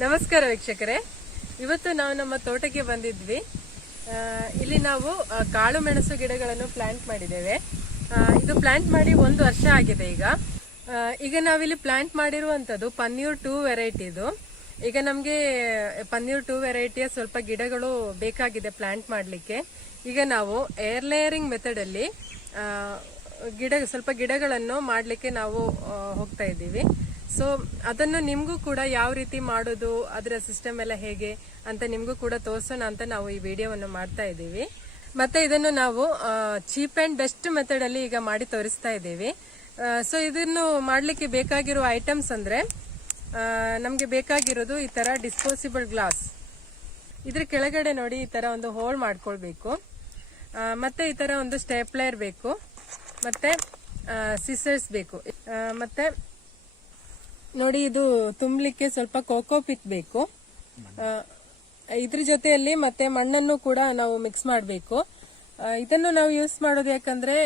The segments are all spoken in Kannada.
ನಮಸ್ಕಾರ ವೀಕ್ಷಕರೇ. ಇವತ್ತು ನಾವು ನಮ್ಮ ತೋಟಕ್ಕೆ ಬಂದಿದ್ವಿ. ಇಲ್ಲಿ ನಾವು ಕಾಳು ಮೆಣಸು ಗಿಡಗಳನ್ನು ಪ್ಲಾಂಟ್ ಮಾಡಿದ್ದೇವೆ. ಇದು ಪ್ಲಾಂಟ್ ಮಾಡಿ ಒಂದು ವರ್ಷ ಆಗಿದೆ ಈಗ. ಈಗ ನಾವಿಲ್ಲಿ ಪ್ಲಾಂಟ್ ಮಾಡಿರುವಂತದ್ದು ಪನ್ನೀರ್ ಟೂ ವೆರೈಟಿದು ಈಗ ನಮಗೆ ಪನ್ನೀರ್ ಟೂ ವೆರೈಟಿಯ ಸ್ವಲ್ಪ ಗಿಡಗಳು ಬೇಕಾಗಿದೆ ಪ್ಲಾಂಟ್ ಮಾಡಲಿಕ್ಕೆ. ಈಗ ನಾವು ಏರ್ ಲೇಯರಿಂಗ್ ಮೆಥಡ್ ಅಲ್ಲಿ ಗಿಡ, ಸ್ವಲ್ಪ ಗಿಡಗಳನ್ನು ಮಾಡಲಿಕ್ಕೆ ನಾವು ಹೋಗ್ತಾ ಇದ್ದೀವಿ. ಸೊ ಅದನ್ನು ನಿಮಗೂ ಕೂಡ ಯಾವ ರೀತಿ ಮಾಡೋದು, ಅದರ ಸಿಸ್ಟಮ್ ಎಲ್ಲ ಹೇಗೆ ಅಂತ ನಿಮಗೂ ಕೂಡ ತೋರಿಸೋಣ ಅಂತ ನಾವು ಈ ವಿಡಿಯೋವನ್ನು ಮಾಡ್ತಾ ಇದ್ದೀವಿ. ಮತ್ತೆ ಇದನ್ನು ನಾವು ಚೀಪ್ ಅಂಡ್ ಬೆಸ್ಟ್ ಮೆಥಡ್ ಅಲ್ಲಿ ಈಗ ಮಾಡಿ ತೋರಿಸ್ತಾ ಇದ್ದೀವಿ. ಸೊ ಇದನ್ನು ಮಾಡಲಿಕ್ಕೆ ಬೇಕಾಗಿರೋ ಐಟಮ್ಸ್ ಅಂದ್ರೆ ನಮಗೆ ಬೇಕಾಗಿರೋದು ಈ ತರ ಡಿಸ್ಪೋಸಿಬಲ್ ಗ್ಲಾಸ್ ಇದ್ರ ಕೆಳಗಡೆ ನೋಡಿ ಈ ತರ ಒಂದು ಹೋಲ್ ಮಾಡ್ಕೊಳ್ಬೇಕು. ಮತ್ತೆ ಈ ತರ ಒಂದು ಸ್ಟೇಪ್ಲರ್ ಬೇಕು. ಮತ್ತೆ ಸಿಸರ್ಸ್ ಬೇಕು. ಮತ್ತೆ ನೋಡಿ, ಇದು ತುಂಬಲಿಕ್ಕೆ ಸ್ವಲ್ಪ ಕೋಕೋ ಪಿತ್ ಬೇಕು. ಇದ್ರ ಜೊತೆಯಲ್ಲಿ ಮತ್ತೆ ಮಣ್ಣನ್ನು ಕೂಡ ನಾವು ಮಿಕ್ಸ್ ಮಾಡಬೇಕು. ಇದನ್ನು ನಾವು ಯೂಸ್ ಮಾಡೋದು ಯಾಕಂದ್ರೆ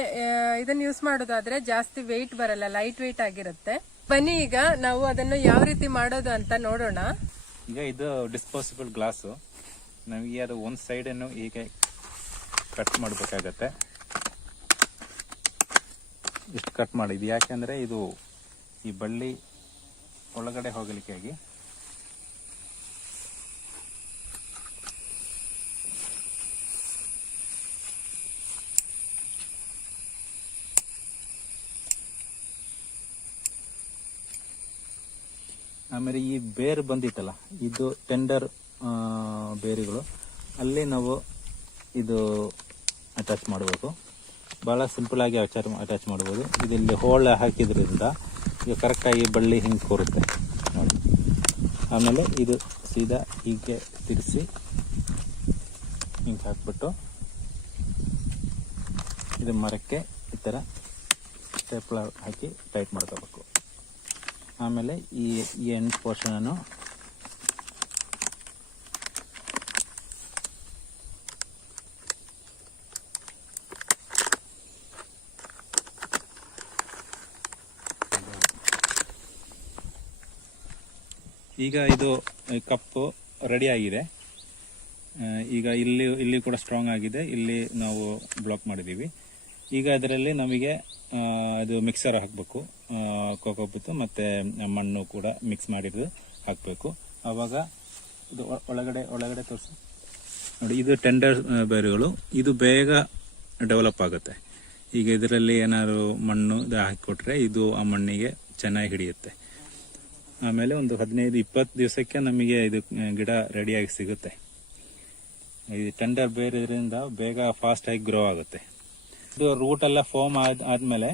ಇದನ್ನು ಯೂಸ್ ಮಾಡೋದಾದ್ರೆ ಜಾಸ್ತಿ ವೆಯ್ಟ್ ಬರಲ್ಲ ಲೈಟ್ ವೆಯ್ಟ್ ಆಗಿರುತ್ತೆ. ಬನ್ನಿ ಈಗ, ನಾವು ಅದನ್ನು ಯಾವ ರೀತಿ ಮಾಡೋದು ಅಂತ ನೋಡೋಣ. ಈಗ ಇದು ಡಿಸ್ಪೋಸಿಬಲ್ ಗ್ಲಾಸು ನಮಗೆ ಅದು ಒಂದು ಸೈಡನ್ನು ಹೀಗೆ ಕಟ್ ಮಾಡಬೇಕಾಗತ್ತೆ. ಇಷ್ಟು ಕಟ್ ಮಾಡಿದ್ದು. ಯಾಕೆಂದರೆ ಇದು ಈ ಬಳ್ಳಿ ಒಳಗಡೆ ಹೋಗಲಿಕ್ಕಾಗಿ. ಆಮೇಲೆ ಈ ಬೇರು ಬಂದಿತ್ತಲ್ಲ, ಇದು ಟೆಂಡರ್ ಬೇರುಗಳು, ಅಲ್ಲಿ ನಾವು ಇದು ಅಟ್ಯಾಚ್ ಮಾಡಬೇಕು. ಭಾಳ ಸಿಂಪಲ್ ಆಗಿ ಅಟ್ಯಾಚ್ ಅಟ್ಯಾಚ್ ಮಾಡ್ಬೋದು. ಇದಿಲ್ಲಿ ಹೋಳ ಹಾಕಿದ್ರಿಂದ ಇದು ಕರೆಕ್ಟಾಗಿ ಬಳ್ಳಿ ಹಿಂಗೆ ಕೂರುತ್ತೆ ನೋಡಿ. ಆಮೇಲೆ ಇದು ಸೀದಾ ಹೀಗೆ ತಿರ್ಸಿ ಹಿಂಗೆ ಹಾಕ್ಬಿಟ್ಟು ಇದು ಮರಕ್ಕೆ ಈ ಥರ ಸ್ಟೆಪ್ಲ ಹಾಕಿ ಟೈಟ್ ಮಾಡ್ಕೋಬೇಕು. ಆಮೇಲೆ ಈ ಎಂಡ್ ಪೋರ್ಷನನ್ನು ಈಗ ಇದು ಕಪ್ಪು ರೆಡಿ ಆಗಿದೆ. ಈಗ ಇಲ್ಲಿ ಇಲ್ಲಿ ಕೂಡ ಸ್ಟ್ರಾಂಗ್ ಆಗಿದೆ. ಇಲ್ಲಿ ನಾವು ಬ್ಲಾಕ್ ಮಾಡಿದ್ದೀವಿ. ಈಗ ಅದರಲ್ಲಿ ನಮಗೆ ಇದು ಮಿಕ್ಸರ್ ಹಾಕಬೇಕು. ಕೋಕೋಬತ್ತು ಮತ್ತು ಮಣ್ಣು ಕೂಡ ಮಿಕ್ಸ್ ಮಾಡಿದ್ದು ಹಾಕಬೇಕು. ಆವಾಗ ಇದು ಒಳಗಡೆ ಒಳಗಡೆ ತೋರಿಸಿ. ನೋಡಿ, ಇದು ಟೆಂಡರ್ ಬೇರುಗಳು ಇದು ಬೇಗ ಡೆವಲಪ್ ಆಗುತ್ತೆ. ಈಗ ಇದರಲ್ಲಿ ಏನಾದ್ರು ಮಣ್ಣು ಇದು ಹಾಕಿಕೊಟ್ರೆ ಇದು ಆ ಮಣ್ಣಿಗೆ ಚೆನ್ನಾಗಿ ಹಿಡಿಯುತ್ತೆ. ಆಮೇಲೆ ಒಂದು ಹದಿನೈದು, ಇಪ್ಪತ್ತು ದಿವಸಕ್ಕೆ ನಮಗೆ ಇದು ಗಿಡ ರೆಡಿಯಾಗಿ ಸಿಗುತ್ತೆ. ಈ ಟೆಂಡರ್ ಬೇರೆದ್ರಿಂದ ಬೇಗ ಫಾಸ್ಟ್ ಆಗಿ ಗ್ರೋ ಆಗುತ್ತೆ. ಇದು ರೂಟ್ ಎಲ್ಲ ಫೋಮ್ ಆದ, ಆದ್ಮೇಲೆ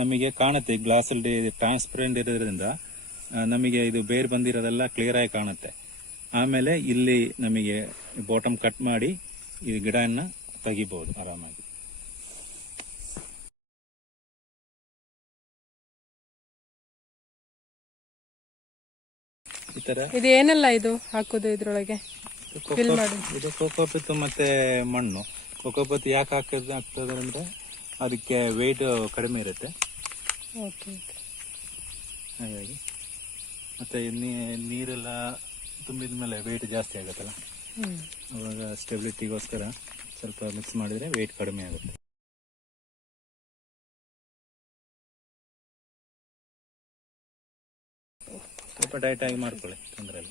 ನಮಗೆ ಕಾಣುತ್ತೆ ಗ್ಲಾಸಲ್ಲಿ ಟ್ರಾನ್ಸ್ಪರೆಂಟ್ ಇರೋದ್ರಿಂದ ನಮಗೆ ಇದು ಬೇರ್ ಬಂದಿರೋದೆಲ್ಲ ಕ್ಲಿಯರ್ ಆಗಿ ಕಾಣುತ್ತೆ. ಆಮೇಲೆ ಇಲ್ಲಿ ನಮಗೆ ಬಾಟಮ್ ಕಟ್ ಮಾಡಿ ಈ ಗಿಡನ ತೆಗಿಬೋದು ಆರಾಮಾಗಿ. ಈ ತರ? ಇದು ಏನೆಲ್ಲ ಇದು ಹಾಕೋದು ಇದ್ರೊಳಗೆ? Fill ಮಾಡಿ. ಇದು ಮತ್ತೆ ಮಣ್ಣು. ಕೋಕೋಪಿತ್ ಯಾಕೆ ಹಾಕಿದ್ ಅಂದ್ರೆ ಅದಕ್ಕೆ ವೆಯ್ಟ್ ಕಡಿಮೆ ಇರುತ್ತೆ. ಓಕೆ ಹಾಗಾಗಿ ಮತ್ತೆ ನೀ- ನೀರೆಲ್ಲ ತುಂಬಿದ ಮೇಲೆ ವೆಯ್ಟ್ ಜಾಸ್ತಿ ಆಗುತ್ತಲ್ಲ? ಅವಾಗ ಸ್ಟೆಬಿಲಿಟಿಗೋಸ್ಕರ ಸ್ವಲ್ಪ ಮಿಕ್ಸ್ ಮಾಡಿದ್ರೆ ವೆಯ್ಟ್ ಕಡಿಮೆ ಆಗುತ್ತೆ. ಸ್ವಲ್ಪ ಟೈಟ್ ಆಗಿ ಮಾಡ್ಕೊಳ್ಳಿ, ತೊಂದರೆ ಇಲ್ಲ.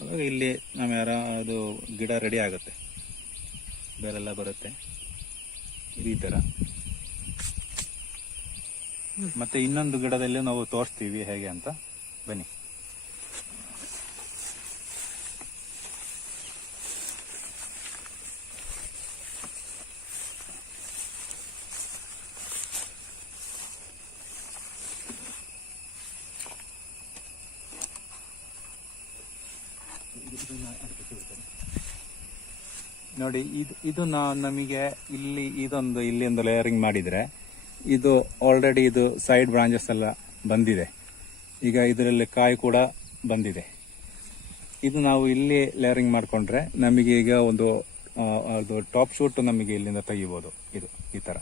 ಅವಾಗ ಇಲ್ಲಿ ನಮ್ಮ ಯಾರ, ಅದು ಗಿಡ ರೆಡಿ ಆಗುತ್ತೆ. ಬೇರೆಲ್ಲ ಬರುತ್ತೆ. ಇದೇ ಥರ ಮತ್ತೆ ಇನ್ನೊಂದು ಗಿಡದಲ್ಲಿ ನಾವು ತೋರಿಸ್ತೀವಿ ಹೇಗೆ ಅಂತ. ಬನ್ನಿ. ನೋಡಿ, ಇದು ಇದು ನಾ, ನಮಗೆ ಇಲ್ಲಿ, ಇದೊಂದು ಇಲ್ಲಿ ಒಂದು ಲೇಯರಿಂಗ್ ಮಾಡಿದರೆ, ಇದು ಆಲ್ರೆಡಿ ಇದು ಸೈಡ್ ಬ್ರಾಂಚಸ್ ಎಲ್ಲ ಬಂದಿದೆ. ಈಗ ಇದರಲ್ಲಿ ಕಾಯಿ ಕೂಡ ಬಂದಿದೆ. ಇದು ನಾವು ಇಲ್ಲಿ ಲೇಯರಿಂಗ್ ಮಾಡಿಕೊಂಡ್ರೆ ನಮಗೆ ಈಗ ಒಂದು ಅದು ಟಾಪ್ ಶೂಟ್ ನಮಗೆ ಇಲ್ಲಿಂದ ತೆಗಿಬೋದು. ಇದು, ಈ ಥರ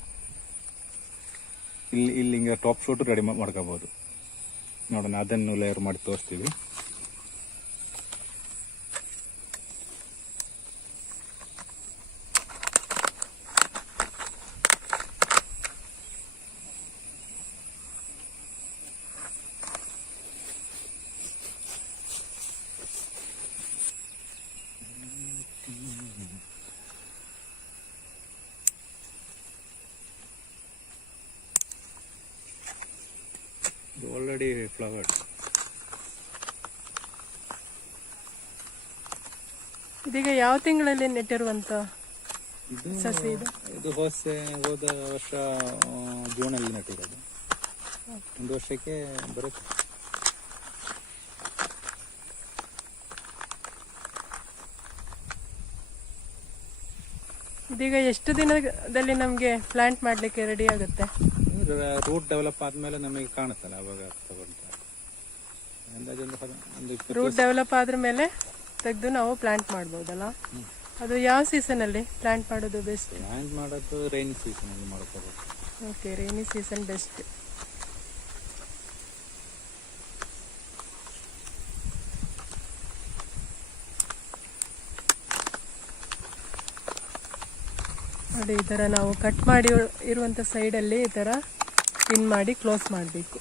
ಇಲ್ಲಿ ಇಲ್ಲಿ ಹಿಂಗೆ ಟಾಪ್ ಶೂಟ್ ರೆಡಿ ಮಾಡ್ಕೋಬೋದು. ನೋಡೋಣ, ಅದನ್ನು ಲೇಯರ್ ಮಾಡಿ ತೋರಿಸ್ತೀವಿ. ಆಲ್ರೆಡಿ ಫ್ಲವರ್ಡ್ ಇದೀಗ ಯಾವ ತಿಂಗಳಲ್ಲಿ ನೆಟ್ಟಿರುವಂತ ಇದು ಸಸಿ ಇದು? ಇದು ಹೊಸ ಹೋದ ವರ್ಷ ಜೂನಲ್ಲಿ ನೆಟ್ಟಿರೋದು. ಒಂದು ವರ್ಷಕ್ಕೆ ಬರುತ್ತೆ. ಇದೀಗ ಎಷ್ಟು ದಿನದಲ್ಲಿ ನಮಗೆ ಪ್ಲಾಂಟ್ ಮಾಡ್ಲಿಕ್ಕೆ ರೆಡಿ ಆಗುತ್ತೆ? ರೂಟ್ ಡೆವಲಪ್ ಆದ್ಮೇಲೆ ನಮಗೆ ಕಾಣುತ್ತಲ್ಲ ಅವಾಗ ತಗೊಂತ ಅಂದಾಜು ಒಂದು ಹದ- ಒಂದು ರೂಟ್ ಡೆವಲಪ್ ಆದ್ರ ಮೇಲೆ ತೆಗೆದು ನಾವು ಪ್ಲಾಂಟ್ ಮಾಡ್ಬೋದಲ್ಲ? ಅದು ಯಾವ ಸೀಸನ್ ಅಲ್ಲಿ ಪ್ಲಾಂಟ್ ಮಾಡೋದು ಬೆಸ್ಟ್ ಪ್ಲಾಂಟ್ ಮಾಡೋದು ರೈನ್ ಸೀಸನ್ ಅಲ್ಲಿ ಮಾಡ್ಕೋಬೇಕು ಓಕೆ ರೈನಿ ಸೀಸನ್ ಬೆಸ್ಟ್ ನೋಡಿ ಈ ಥರ ನಾವು ಕಟ್ ಮಾಡಿ ಇರುವಂಥ ಸೈಡಲ್ಲಿ ಈ ಥರ ಪಿನ್ ಮಾಡಿ ಕ್ಲೋಸ್ ಮಾಡಬೇಕು.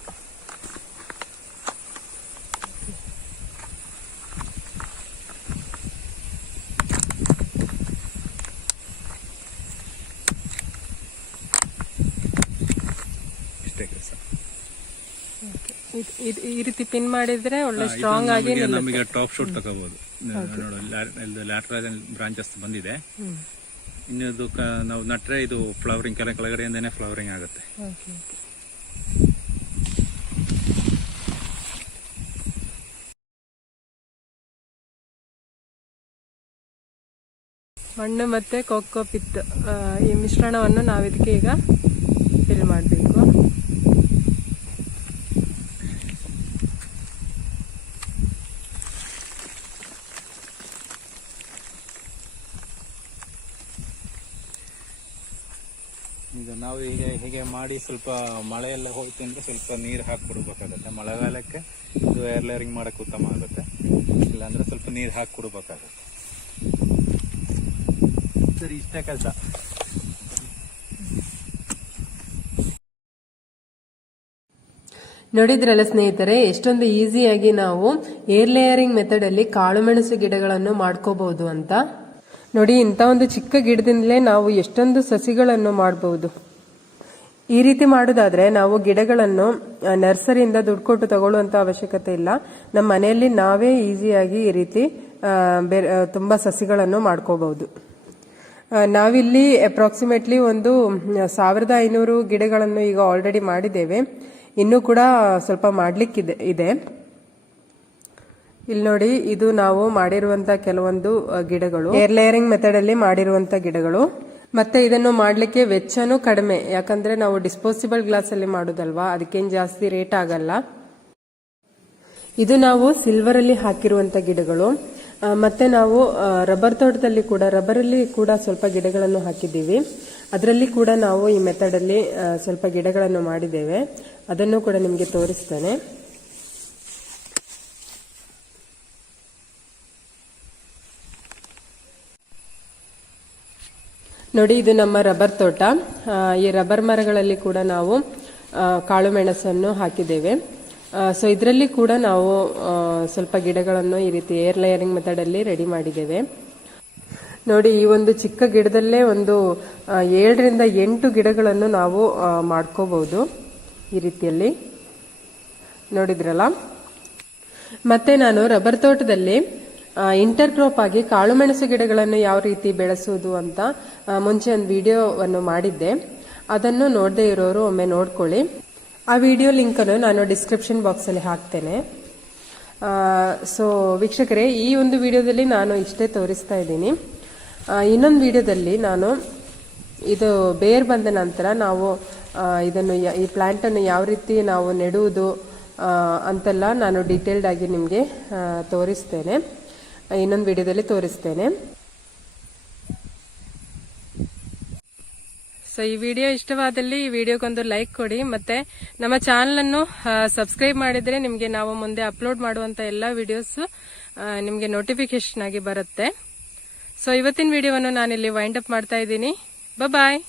ಈ ರೀತಿ ಪಿನ್ ಮಾಡಿದ್ರೆ ಒಳ್ಳೆ ಸ್ಟ್ರಾಂಗ್ ಆಗಿ ನಮಗೆ ಟಾಪ್ ಶೂಟ್ ತಗೋಬಹುದು ನೋಡು ಲ್ಯಾಟ್ರಲ್ ಬ್ರಾಂಚಸ್ ಬಂದಿದೆ. ಇನ್ನೊಂದು ನಾವು ನಟ್ರೆ ಇದು ಫ್ಲವರಿಂಗ್ ಕೆಲ ಕೆಳಗಡೆಯಿಂದನೇ ಫ್ಲವರಿಂಗ್ ಆಗುತ್ತೆ. ಮಣ್ಣು ಮತ್ತೆ ಕೊಕ್ಕೋ ಪಿತ್ ಈ ಮಿಶ್ರಣವನ್ನು ನಾವು ಇದಕ್ಕೆ ಈಗ ಫಿಲ್ ಮಾಡಬೇಕು. ಈಗ ನಾವು ಹೀಗೆ ಹೀಗೆ ಮಾಡಿ ಸ್ವಲ್ಪ ಮಳೆ ಎಲ್ಲ ಹೋಯ್ತು ಅಂದರೆ ಸ್ವಲ್ಪ ನೀರು ಹಾಕಿ ಮಳೆಗಾಲಕ್ಕೆ ಇದು ಏರ್ ಲೇರಿಂಗ್ ಮಾಡೋಕ್ಕೆ ಉತ್ತಮ ಆಗುತ್ತೆ. ಇಲ್ಲಾಂದರೆ ಸ್ವಲ್ಪ ನೀರು ಹಾಕಿ ಕೊಡ್ಬೇಕಾಗುತ್ತೆ ಸರಿ, ಇಷ್ಟೇ ಕೆಲಸ. ನೋಡಿದ್ರಲ್ಲ ಸ್ನೇಹಿತರೆ, ಎಷ್ಟೊಂದು ಈಸಿಯಾಗಿ ನಾವು ಏರ್ ಲೇಯರಿಂಗ್ ಮೆಥಡ್ ಅಲ್ಲಿ ಕಾಳುಮೆಣಸು ಗಿಡಗಳನ್ನು ಮಾಡ್ಕೋಬಹುದು ಅಂತ? ನೋಡಿ, ಇಂಥ ಒಂದು ಚಿಕ್ಕ ಗಿಡದಿಂದಲೇ ನಾವು ಎಷ್ಟೊಂದು ಸಸಿಗಳನ್ನು ಮಾಡಬಹುದು ಈ ರೀತಿ ಮಾಡೋದಾದ್ರೆ ನಾವು ಗಿಡಗಳನ್ನು ನರ್ಸರಿಯಿಂದ ದುಡ್ಡು ಕೊಟ್ಟು ತಗೊಳ್ಳುವಂತ ಅವಶ್ಯಕತೆ ಇಲ್ಲ. ನಮ್ಮ ಮನೆಯಲ್ಲಿ ನಾವೇ ಈಸಿಯಾಗಿ ಈ ರೀತಿ ಬೇರೆ ತುಂಬಾ ಸಸಿಗಳನ್ನು ಮಾಡ್ಕೋಬಹುದು. ನಾವಿಲ್ಲಿ ಅಪ್ರಾಕ್ಸಿಮೇಟ್ಲಿ ಒಂದು ಸಾವಿರದ ಐನೂರು ಗಿಡಗಳನ್ನು ಈಗ ಆಲ್ರೆಡಿ ಮಾಡಿದ್ದೇವೆ. ಇನ್ನೂ ಕೂಡ ಸ್ವಲ್ಪ ಮಾಡಲಿಕ್ಕಿದೆ, ಇದೆ. ಇಲ್ಲಿ ನೋಡಿ, ಇದು ನಾವು ಮಾಡಿರುವಂತ ಕೆಲವೊಂದು ಗಿಡಗಳು. ಏರ್ ಲೇಯರಿಂಗ್ ಮೆಥಡ್ ಅಲ್ಲಿ ಮಾಡಿರುವಂತ ಗಿಡಗಳು. ಮತ್ತೆ ಇದನ್ನು ಮಾಡ್ಲಿಕ್ಕೆ ವೆಚ್ಚನೂ ಕಡಿಮೆ. ಯಾಕಂದ್ರೆ ನಾವು ಡಿಸ್ಪೋಸಿಬಲ್ ಗ್ಲಾಸ್ ಅಲ್ಲಿ ಮಾಡೋದಲ್ವಾ? ಅದಕ್ಕೇನು ಜಾಸ್ತಿ ರೇಟ್ ಆಗಲ್ಲ. ಇದು ನಾವು ಸಿಲ್ವರ್ ಅಲ್ಲಿ ಹಾಕಿರುವಂತ ಗಿಡಗಳು. ಮತ್ತೆ ನಾವು ರಬ್ಬರ್ ತೋಟದಲ್ಲಿ ಕೂಡ ರಬ್ಬರ್ ಅಲ್ಲಿ ಕೂಡ ಸ್ವಲ್ಪ ಗಿಡಗಳನ್ನು ಹಾಕಿದ್ದೀವಿ. ಅದರಲ್ಲಿ ಕೂಡ ನಾವು ಈ ಮೆಥಡ್ ಅಲ್ಲಿ ಸ್ವಲ್ಪ ಗಿಡಗಳನ್ನು ಮಾಡಿದ್ದೇವೆ. ಅದನ್ನು ಕೂಡ ನಿಮಗೆ ತೋರಿಸ್ತೇನೆ. ನೋಡಿ, ಇದು ನಮ್ಮ ರಬ್ಬರ್ ತೋಟ. ಈ ರಬ್ಬರ್ ಮರಗಳಲ್ಲಿ ಕೂಡ ನಾವು ಕಾಳು ಮೆಣಸನ್ನು ಹಾಕಿದ್ದೇವೆ. ಸೊ ಇದರಲ್ಲಿ ಕೂಡ ನಾವು ಸ್ವಲ್ಪ ಗಿಡಗಳನ್ನು ಈ ರೀತಿ ಏರ್ ಲೇಯರಿಂಗ್ ಮೆಥಡ್ ಅಲ್ಲಿ ರೆಡಿ ಮಾಡಿದ್ದೇವೆ. ನೋಡಿ, ಈ ಒಂದು ಚಿಕ್ಕ ಗಿಡದಲ್ಲೇ ಒಂದು ಏಳರಿಂದ ಎಂಟು ಗಿಡಗಳನ್ನು ನಾವು ಮಾಡ್ಕೋಬಹುದು ಈ ರೀತಿಯಲ್ಲಿ. ನೋಡಿದ್ರಲ್ಲ? ಮತ್ತೆ ನಾನು ರಬ್ಬರ್ ತೋಟದಲ್ಲಿ ಇಂಟರ್ ಕ್ರಾಪ್ ಆಗಿ ಕಾಳುಮೆಣಸು ಗಿಡಗಳನ್ನು ಯಾವ ರೀತಿ ಬೆಳೆಸುವುದು ಅಂತ ಮುಂಚೆ ಒಂದು ವಿಡಿಯೋವನ್ನು ಮಾಡಿದ್ದೆ. ಅದನ್ನು ನೋಡದೇ ಇರೋರು ಒಮ್ಮೆ ನೋಡ್ಕೊಳ್ಳಿ. ಆ ವಿಡಿಯೋ ಲಿಂಕನ್ನು ನಾನು ಡಿಸ್ಕ್ರಿಪ್ಷನ್ ಬಾಕ್ಸಲ್ಲಿ ಹಾಕ್ತೇನೆ. ಸೊ ವೀಕ್ಷಕರೇ, ಈ ಒಂದು ವಿಡಿಯೋದಲ್ಲಿ ನಾನು ಇಷ್ಟೇ ತೋರಿಸ್ತಾ ಇದ್ದೀನಿ. ಇನ್ನೊಂದು ವಿಡಿಯೋದಲ್ಲಿ ನಾನು ಇದು ಬೇರ್ ಬಂದ ನಂತರ ನಾವು ಇದನ್ನು ಈ ಪ್ಲ್ಯಾಂಟನ್ನು ಯಾವ ರೀತಿ ನಾವು ನೆಡುವುದು ಅಂತೆಲ್ಲ ನಾನು ಡೀಟೇಲ್ಡ್ ಆಗಿ ನಿಮಗೆ ತೋರಿಸ್ತೇನೆ. ಇನ್ನೊಂದು ವಿಡಿಯೋದಲ್ಲಿ ತೋರಿಸ್ತೇನೆ. ಸೊ ಈ ವಿಡಿಯೋ ಇಷ್ಟವಾದಲ್ಲಿ ಈ ವಿಡಿಯೋಗೊಂದು ಲೈಕ್ ಕೊಡಿ. ಮತ್ತೆ ನಮ್ಮ ಚಾನಲ್ ಅನ್ನು ಸಬ್ಸ್ಕ್ರೈಬ್ ಮಾಡಿದ್ರೆ ನಿಮಗೆ ನಾವು ಮುಂದೆ ಅಪ್ಲೋಡ್ ಮಾಡುವಂತ ಎಲ್ಲ ವಿಡಿಯೋಸ್ ನಿಮಗೆ ನೋಟಿಫಿಕೇಶನ್ ಆಗಿ ಬರುತ್ತೆ. ಸೊ ಇವತ್ತಿನ ವಿಡಿಯೋವನ್ನು ನಾನಿಲ್ಲಿ ವೈಂಡ್ ಅಪ್ ಮಾಡ್ತಾ ಇದ್ದೀನಿ. ಬಾಯ್